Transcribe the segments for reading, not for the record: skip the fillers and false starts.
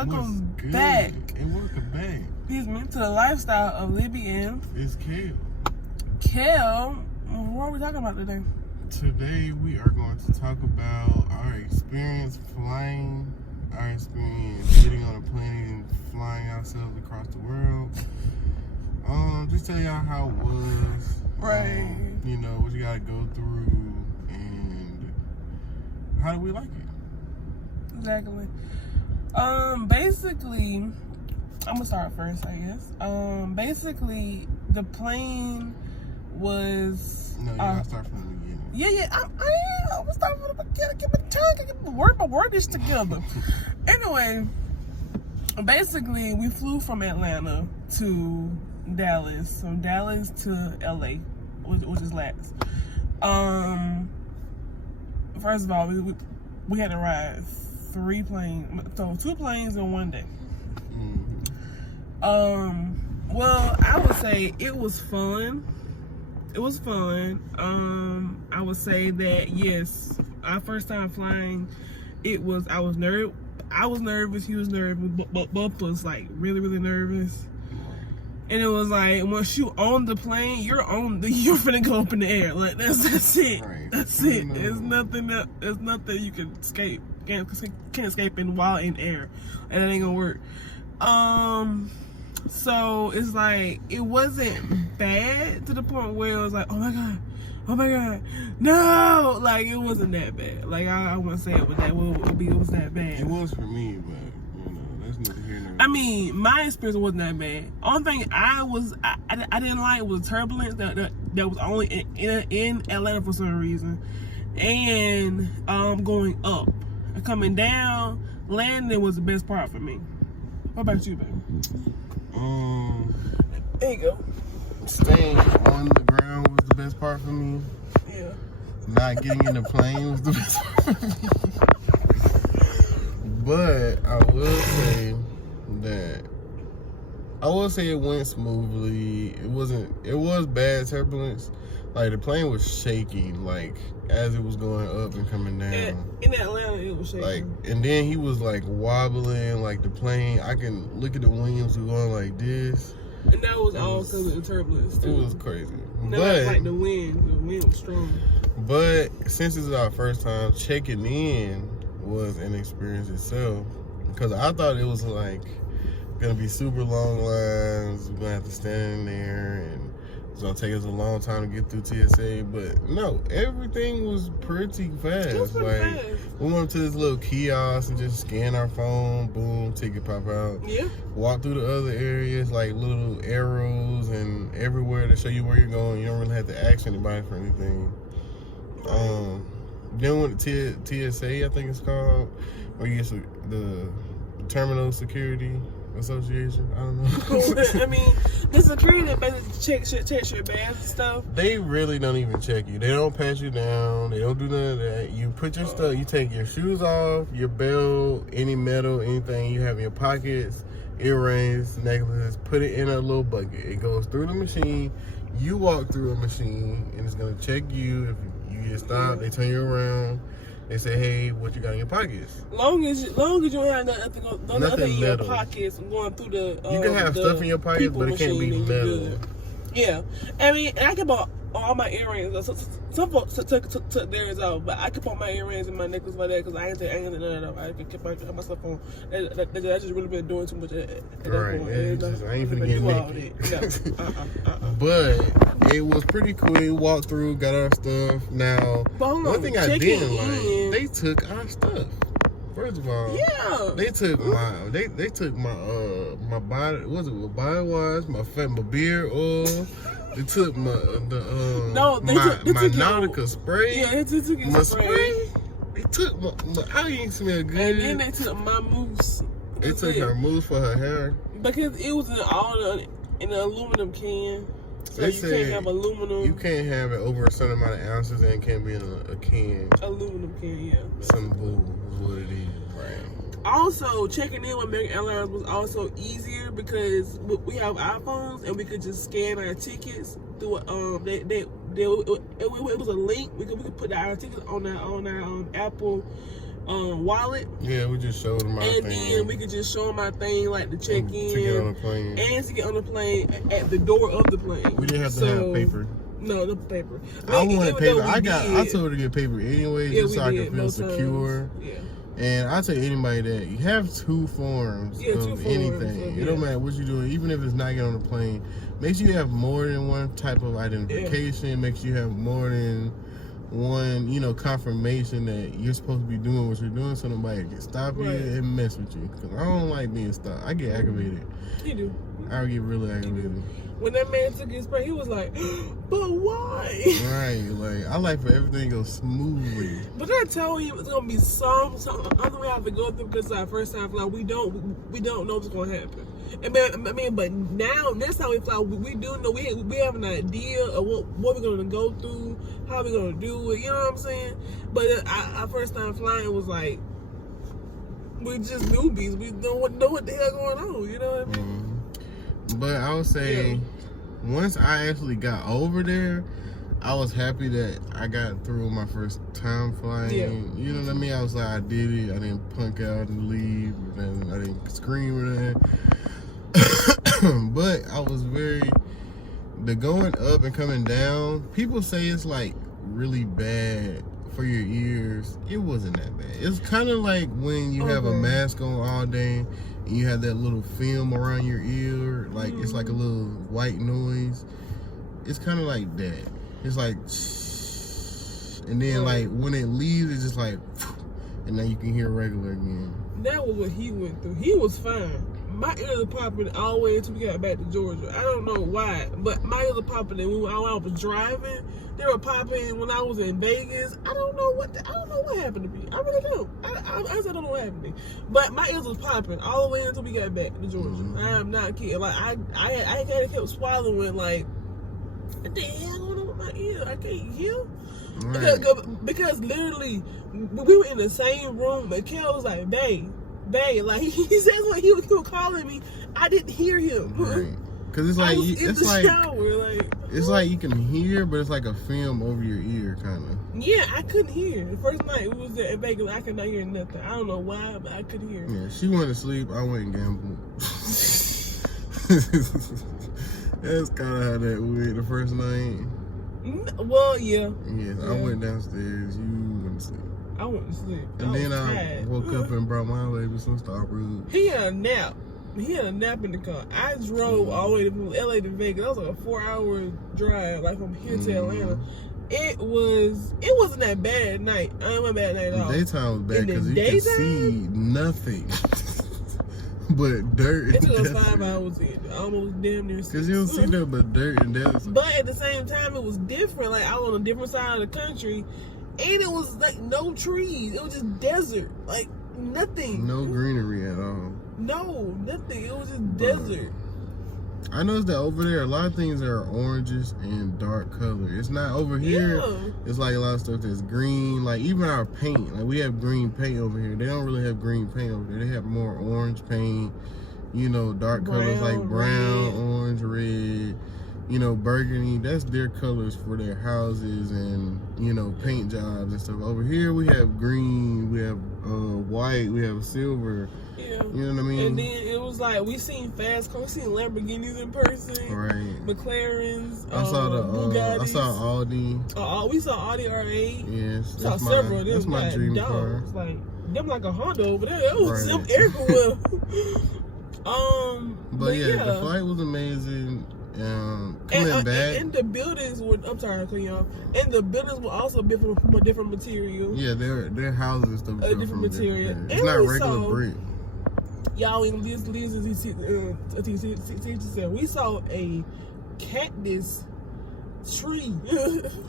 Welcome back. And welcome back. Excuse me, to the lifestyle of Libby and It's Kel. Kel. What are we talking about today? Today we are going to talk about our experience flying, our experience getting on a plane and flying ourselves across the world. Just tell y'all how it was. Right. You know, what you gotta go through and how do we like it? Exactly. Basically, I'm gonna start first, I guess. Basically, the plane was. No, you gotta start from the beginning. Yeah, I'm gonna start from the beginning. Get my wordage together. Anyway, basically, we flew from Atlanta to Dallas, from Dallas to LA, which is last. First of all, we had to ride 3 planes, so 2 planes in one day. Well, I would say it was fun. It was fun. I would say that yes, our first time flying, I was nervous. He was nervous, but both was like really, really nervous. And it was like once you on the plane, you're finna go up in the air. Like that's it. Right. That's it. There's nothing you can escape. Can't escape while in air, and it ain't gonna work. So it's like it wasn't bad to the point where it was like, oh my god, no, like it wasn't that bad. Like I wouldn't say it was that bad. It was for me, but you know that's neither here nor there. I mean, my experience wasn't that bad. Only thing I didn't like was turbulence that was only in Atlanta for some reason, and going up and coming down, landing was the best part for me. What about you, baby? There you go. Staying on the ground was the best part for me. Yeah. Not getting in the plane was the best part for me. But I will say it went smoothly. It was bad turbulence. Like the plane was shaking, like as it was going up and coming down. In Atlanta, it was shaking. Like, and then he was like wobbling, like the plane. I can look at the wings going like this. And that was all because of the turbulence too. It was crazy. But like the wind was strong. But since this is our first time, checking in was an experience itself. Because I thought it was like gonna be super long lines. We're gonna have to stand in there, and it's gonna take us a long time to get through TSA. But no, everything was pretty fast. It was pretty fast. We went to this little kiosk and just scan our phone, boom, ticket pop out. Yeah. Walk through the other areas, like little arrows and everywhere to show you where you're going. You don't really have to ask anybody for anything. Then went to TSA, I think it's called, or you get the Terminal Security Association. I don't know. I mean, the security that basically checks your bags and stuff. They really don't even check you. They don't pat you down. They don't do none of that. You put your stuff. You take your shoes off, your belt, any metal, anything you have in your pockets, earrings, necklaces. Put it in a little bucket. It goes through the machine. You walk through a machine, and it's gonna check you. If you get stopped, they turn you around. They say, hey, what you got in your pockets? Long as you don't have nothing in your pockets going through the you can have stuff in your pockets, but it can't be metal. Yeah. I mean, and I kept all my earrings. Some folks took theirs out, but I kept all my earrings and my necklace like that because I ain't none of that. I kept my stuff on. I just really been doing too much at that point. I ain't finna get naked. But it was pretty cool. Walked through, got our stuff. Now, one thing I didn't like, they took our stuff. First of all, yeah, they took my body. What was it? My body wash, my beard oil. They took my Nautica spray. Yeah, they took my spray. They took my I didn't smell good. And then they took my mousse. They took her mousse for her hair because it was in an aluminum can. So you can't have aluminum. You can't have it over a certain amount of ounces, and it can't be in a can. Aluminum can, yeah. Some bull is what it is. Right. Also, checking in with American Airlines was also easier because we have iPhones and we could just scan our tickets through. It was a link. We could put our tickets on our Apple wallet. Yeah, we just showed them our And thing. then we could just show them our thing, like to check in. To get on the plane. And to get on the plane at the door of the plane. We didn't have to have paper. No, no paper. I wanted paper. I told her to get paper anyway, just so I could feel secure. Yeah. And I tell anybody that you have 2 forms of anything. It don't matter what you're doing, even if it's not getting on the plane. Make sure you have more than one type of identification. Yeah. Make sure you have more than one, confirmation that you're supposed to be doing what you're doing, so nobody can stop you and mess with you. Because I don't like being stopped. I get aggravated. You do. I get really aggravated. When that man took his spray, he was like, but why? Right, like, I like for everything to go smoothly. But I told you it's going to be some other way I have to go through because it's our first time fly. We don't know what's going to happen. I mean, but now, next time we fly, we do know, we have an idea of what we're going to go through, how we're going to do it, you know what I'm saying? But our first time flying was like, we're just newbies. We don't know what the hell going on, you know what I mean? But I would say, once I actually got over there, I was happy that I got through my first time flying. Yeah. You know what I mean? I was like, I did it. I didn't punk out and leave. And I didn't scream or nothing. But I was the going up and coming down, people say it's like really bad for your ears. It wasn't that bad. It's kind of like when you have a mask on all day and you have that little film around your ear, like it's like a little white noise. It's kind of like that. It's like, and then like when it leaves, it's just like, and now you can hear regular again. That was what he went through. He was fine. My ears were popping all the way until we got back to Georgia. I don't know why, but my ears were popping. And when I was driving, they were popping when I was in Vegas. I don't know what happened to me. I really don't. I don't know what happened to me. But my ears was popping all the way until we got back to Georgia. Mm-hmm. I am not kidding. Like I kind of kept swallowing. Like, what the hell going on with my ear? I can't hear. Right. Because literally, we were in the same room, and Kel was like, babe, like he says when he was calling me, I didn't hear him. Right. Cause it's like it's like you can hear, but it's like a film over your ear, kind of. Yeah, I couldn't hear. The first night we was there in Vegas, I could not hear nothing. I don't know why, but I couldn't hear. Yeah, she went to sleep. I went and gambled. That's kind of how that went the first night. Well, yeah. Yes, I went downstairs. You went to sleep. I went to sleep. And then I woke up and brought my baby some Starburst. He had a nap. He had a nap in the car. I drove all the way from LA to Vegas. That was like a 4-hour drive, like from here to Atlanta. It wasn't that bad at night. I ain't went bad at night at all. The daytime was bad because you could see nothing but dirt. It took us 5 hours in. Almost damn near 6. Because you don't see nothing but dirt and desert. But at the same time, it was different. Like, I was on a different side of the country, and it was like no trees. It was just desert. Like, nothing. No greenery at all. No, nothing. It was just desert. I noticed that over there, a lot of things are oranges and dark color. It's not over here. Yeah. It's like a lot of stuff that's green. Like even our paint, like we have green paint over here. They don't really have green paint over there. They have more orange paint. Dark colors like brown, red, orange, red. Burgundy. That's their colors for their houses and paint jobs and stuff. Over here we have green, we have white, we have silver. Yeah. You know what I mean? And then it was like we seen fast cars, we seen Lamborghinis in person, right? McLarens. I saw I saw Audi. We saw Audi R8. Yes, saw several of them. That's my dream car. Like them, like a Honda over there. It was them everywhere. But yeah, the flight was amazing. Coming back, and the buildings were. I'm sorry, to cut you off. And the buildings were also different material. Yeah, their houses and stuff. Different material. It's not regular brick. Y'all in these said we saw a cactus tree.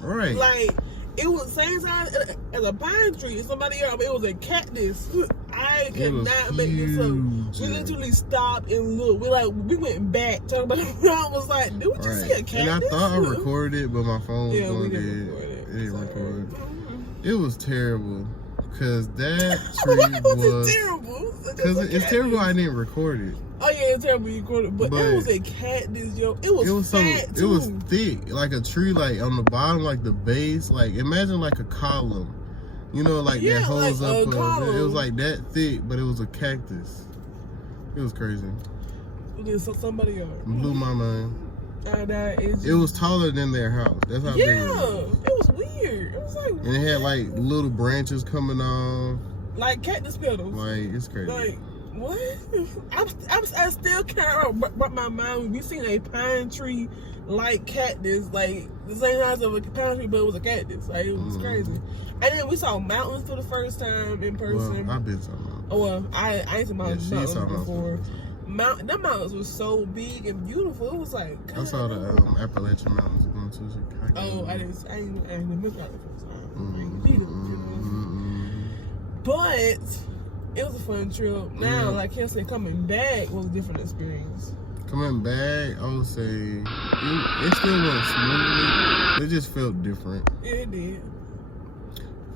Right. Like it was same size as a pine tree. Somebody else, but it was a cactus. I could not make this up. We literally stopped and looked. We went back talking about it. I was like, did we just see a cactus? And I thought I recorded it, but my phone was going dead. It didn't record. It was terrible. Because that tree was terrible. Because it's terrible I didn't record it. Oh yeah, it's terrible you recorded, but it was a cactus, yo. It was fat too. It was thick, like a tree, like on the bottom, like the base. Like imagine like a column, You know, like that holds like, up. It was like that thick, but it was a cactus. It was crazy. Somebody else. Blew my mind. It was taller than their house. That's how big it was. It was weird. It was like, and it had like little branches coming off. Like cactus petals. Like, it's crazy. Like, what? I still can't wrap my mind. We seen a pine tree like cactus, like the same size of a pine tree, but it was a cactus. Like, it was crazy. And then we saw mountains for the first time in person. Well, I've been to mountains. Oh, well, I ain't seen mountains before. Them mountains were so big and beautiful. It was like, God. I saw the Appalachian Mountains going to Chicago. I didn't miss that the first time. But it was a fun trip. Now, like Ken said, coming back was a different experience. Coming back, I would say it still went smoothly. It just felt different. Yeah, it did.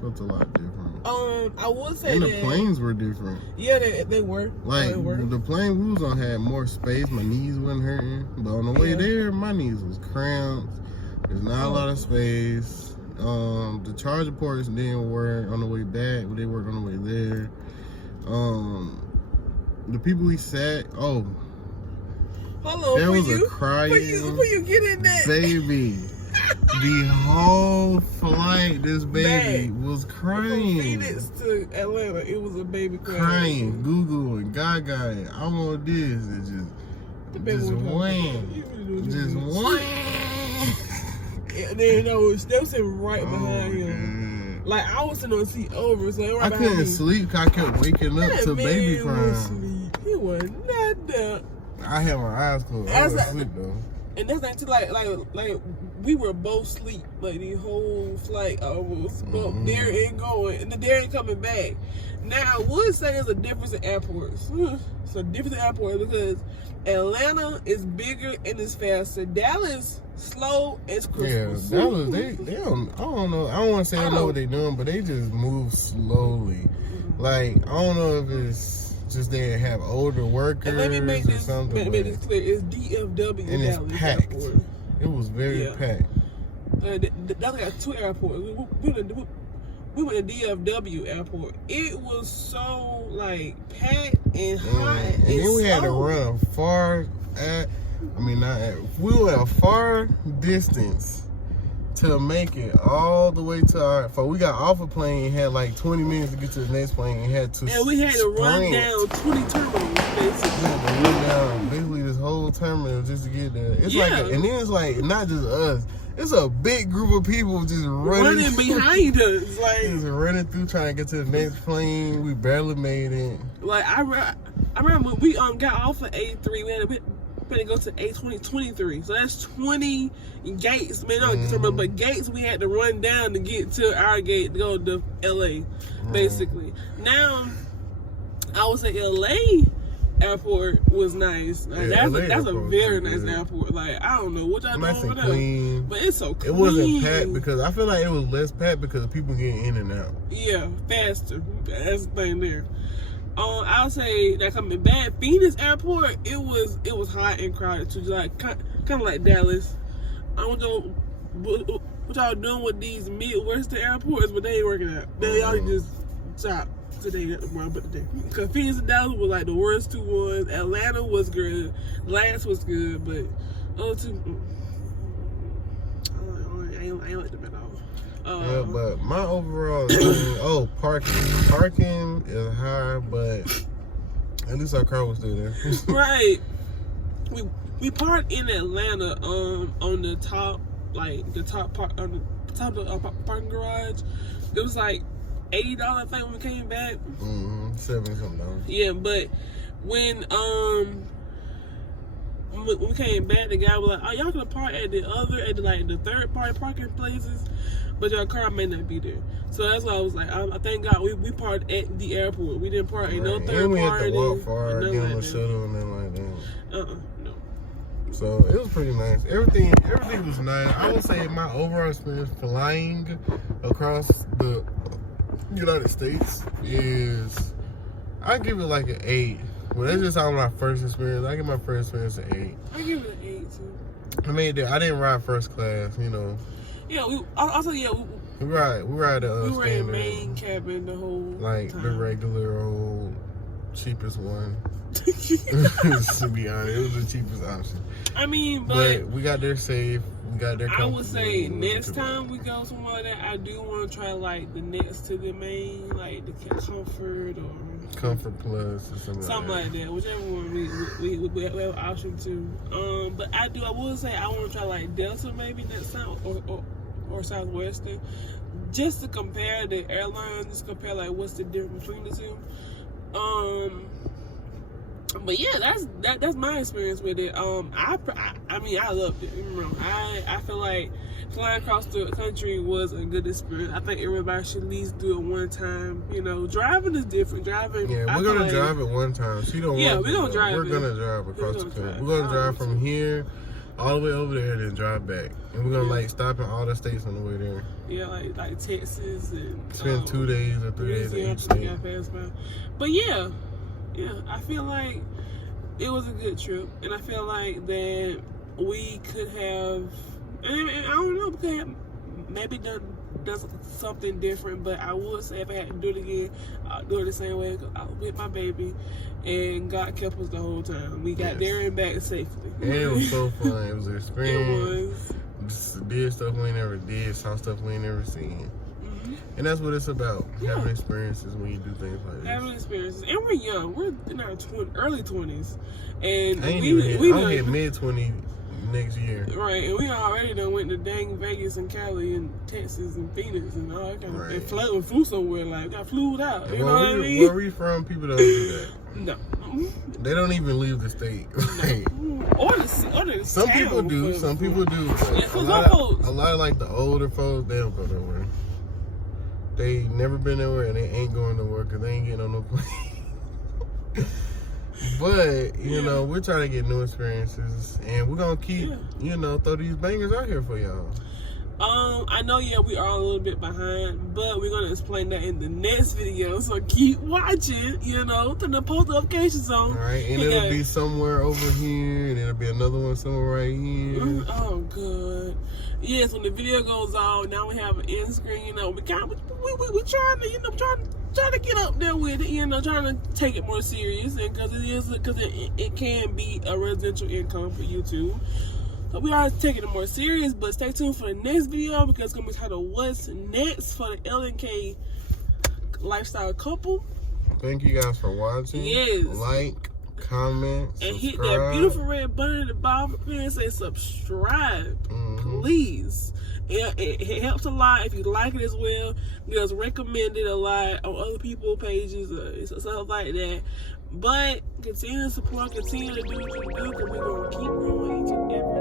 Felt a lot different. I would say and the that planes were different. Yeah, they were. Like, they were. The plane we was on had more space. My knees wasn't hurting. But on the way there, my knees was cramped. There's not a lot of space. The charger ports didn't work on the way back, but they worked on the way there. The people we sat, hold on, there was a crying before you get in that baby. The whole flight, this baby was crying. From Phoenix to Atlanta, it was a baby crying. Google and Gaga and I want this. It just went. Just went. And then they were sitting right behind him. Like, I was sitting on the seat over, so I couldn't sleep because I kept waking up to baby crying. He was not there. I had my eyes closed. I was asleep though. And that's like, like we were both asleep like the whole flight almost. But there ain't going, and there ain't coming back. Now I would say there's a difference in airports. It's a difference in airports because Atlanta is bigger and it's faster. Dallas slow as Christmas. Yeah, Dallas they don't. I don't know. I don't want to say I know what they're doing, but they just move slowly. Like, I don't know if it's just they have older workers and let me make this, something. Let me make this clear. It's DFW and it's Dallas packed. Airport. It was very packed. That's got two airports. We went to DFW Airport. It was so like packed and hot. And then we had to run we went a far distance to make it all the way to our. So we got off a plane, had like 20 minutes to get to the next plane, and had to. And we had to run down 20 terminals, basically. Yeah, we went down basically this whole terminal just to get there. It's like, and then it's like not just us. It's a big group of people just running behind us, like just running through trying to get to the next plane. We barely made it. Like I remember we got off of A3. We had to go to A23. So that's 20 gates. Man, not but gates we had to run down to get to our gate to go to LA, basically. Now I would say LA airport was nice. Like, that's a very nice airport. Like, I don't know what y'all doing over there, clean. But it's so clean. It wasn't packed because I feel like it was less packed because people getting in and out. Yeah, faster. That's the thing there. I'll say that coming back, Phoenix Airport, it was hot and crowded too, like kind of like Dallas. I don't know what y'all doing with these Midwestern airports, but they ain't working out. They all just stop. Today, because Phoenix and Dallas was like the worst two ones. Atlanta was good, Lance was good, but other two, I ain't like them at all. Yeah, but my overall opinion, parking is high, but at least our car was still there. Right. We parked in Atlanta on the top, like the top part on the top of the parking garage. It was like $80 thing when we came back. $70-something. Yeah, but when we came back, the guy was like, "Oh, y'all gonna park at the third party parking places, but your car may not be there." So that's why I was like, I thank God we parked at the airport. We didn't park at no third party. And we had to walk far, get on the shuttle and then like that. No. So it was pretty nice. Everything was nice. I would say my overall experience flying across the United States is, I give it like an 8. Well, that's just on my first experience. I give my first experience an 8. I give it an 8 too. I didn't ride first class, you know. Yeah, We ride the We were in standard, main cabin the whole like time. the regular old cheapest one. To be honest, it was the cheapest option. I mean, But we got there safe. We got there. I would say comfortable. next time we go somewhere like that, I do want to try like the next to the main, like the Comfort or Comfort Plus or something like that. Whichever one we have an option to. But I would say I want to try like Delta maybe next time or Southwestern, just to compare the airlines, just compare like what's the difference between the two. But yeah, that's my experience with it. I mean, I loved it. Remember, I feel like flying across the country was a good experience. I think everybody should at least do it one time. You know, driving is different. Driving. Yeah, we're gonna drive it one time. She don't. Yeah, want we're gonna drive. We're gonna drive across the country. We're gonna drive from here all the way over there, then drive back, and we're gonna like stop in all the states on the way there. Yeah, like Texas and spend 2 days or 3 days in each state. But yeah, I feel like it was a good trip, and I feel like that we could have, and I don't know, because maybe done something different, but I would say if I had to do it again, I'd do it the same way. I was with my baby, and God kept us the whole time. We got there and back safely. And it was so fun. It was an experience. It was. Did stuff we ain't never did, saw stuff we ain't never seen. And that's what it's about. Having experiences when you do things like this. Having experiences. And we're young. We're in our early 20s. And I'm hit mid-20s next year. Right. And we already done went to dang Vegas and Cali and Texas and Phoenix and all that kind of stuff. And flew somewhere. Like, got flew out. You know what I mean? Where we from, people don't do that. No. They don't even leave the state. Or the some town, people do. Some people do. Yeah, a lot of like the older folks, they don't go nowhere. They never been nowhere and they ain't going nowhere because they ain't getting on no plane. But, you know, we're trying to get new experiences and we're going to keep, throw these bangers out here for y'all. I know, we are a little bit behind, but we're going to explain that in the next video. So keep watching, turn the post notifications on. All right, and it'll be somewhere over here, and it'll be another one somewhere right here. Oh, good. Yes, when the video goes out, now we have an end screen, we're trying to, trying to get up there with it, trying to take it more serious, and because it can be a residential income for YouTube. So we are taking it more serious, but stay tuned for the next video because it's going to be titled What's Next for the L&K Lifestyle Couple. Thank you guys for watching. Yes. Like, comment, and subscribe. Hit that beautiful red button at the bottom and say subscribe, please. It helps a lot if you like it as well. It does recommend it a lot on other people's pages or stuff like that. But continue to support, continue to do what you do because we're going to keep growing each and every